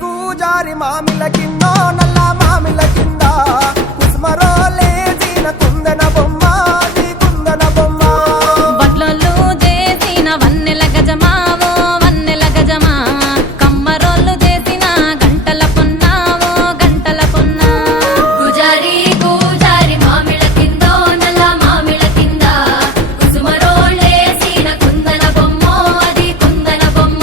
గూజారి మామిల కింద నల్ల మామిల కింద కుసుమరోలే జీన కుందన బొమ్మ నీ కుందన బొమ్మ వడ్లొల్లు చేసిన వన్నెల గజమావో వన్నెల గజమా కమ్మరోళ్ళు చేసిన గంటల పొన్నావో గంటల పొన్నా గుజారి మామిళ్ళ కిందో నల్ల మామిళ్ళ కింద కుసుమరోళ్ళేసిన కుందన బొమ్మో అది కుందన బొమ్మ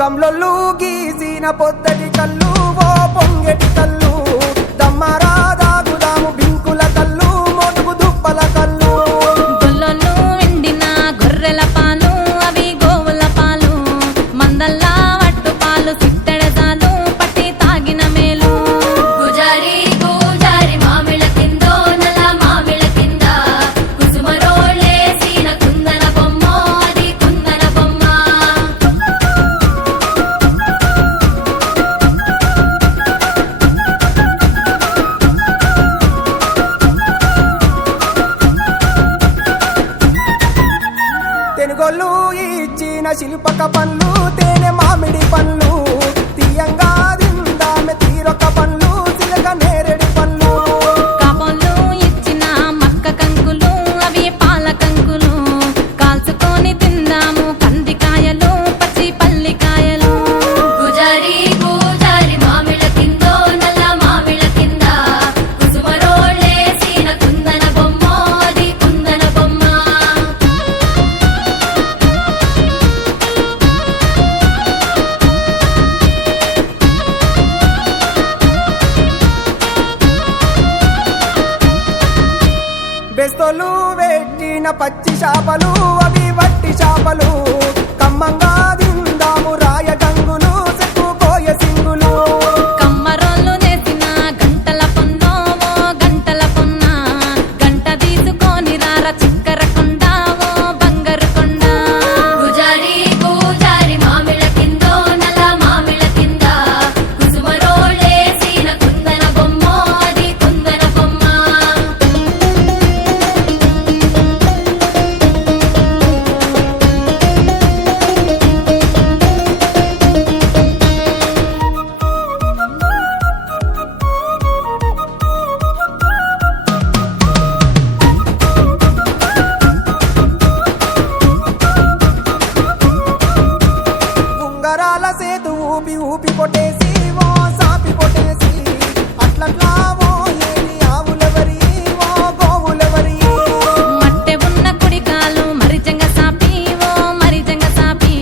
గమ్లొల్లు గీసిన పొద్దటి కళ్ళు ఓ పొంగెటి కళ్ళు దమ్మరా దాగుదాము బింకుల కళ్ళు మోటుకు దుప్పల కళ్ళు గొల్లొల్లు ఎండిన గొర్రెల పాలు అవి గోవుల పాలు మందల్లా వట్టు పాలు సిట్టెడజాలు పట్టి తాగిన మేలు గుజారి మామిళ్ళ కిందో నల్ల మామిళ్ళ కింద కుసుమరోళ్ళేసిన కుందన బొమ్మో అది కుందన బొమ్మ తెనుగొల్లు ఇచ్చిన శిల్పక పండ్లు తేనె మామిడి పండ్లు తీయంగా దిందామె తీరొక పండ్లు చిలక నేరేడి పండ్లు కాపోళ్ళు ఇచ్చిన మక్క కంకులు అవి పాల కంకులు కాల్చుకొని తిందాము కందికాయలు పచ్చి పల్లికాయలు గుజారి మామిళ్ళ కిందో నల్ల మామిళ్ళ కింద కుసుమరోళ్ళేసిన కుందన బొమ్మో అది కుందన బొమ్మ బెస్తోలు పెట్టిన పచ్చి చేపలు అవి వట్టి చేపలు కమ్మంగా దిందాము రాయ గంగులు చెక్కు కోయ సింగులు కమ్మరోళ్ళు చేసిన గంటల పొన్నోవో గంటల పొన్న గంట తీసుకొని రార చిక్కర కొండావో బంగారు కొండ గుజారి మామిళ్ళ కిందో నల్ల మామిళ్ళ కింద కుసుమరోళ్ళేసిన కుందన బొమ్మో అది కుందన బొమ్మ ఉంగరాల సేతు ఊపి ఊపి కొట్టేసి ఓ సాపి కొట్టేసి అట్లట్లా ఓ ఏలి ఆవులెవరి ఓ గోవులెవరి మట్టె ఉన్న కుడికాలు మరిజంగ సాపి ఓ మరిజంగ సాపి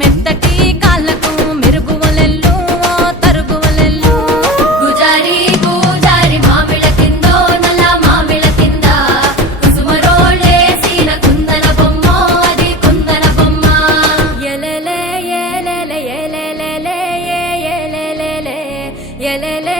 మెత్తటి కాళ్ళకు మెరుగువలెల్లు ఓ తరుగువలెల్లు గుజారి మామిళ్ళ కిందో నల్ల మామిళ్ళ కింద కుసుమరోళ్ళేసిన కుందన బొమ్మో అది కుందన బొమ్మ ఎలెలే ఎలెలే ఎలెలే ఎలెలే ఎలెలే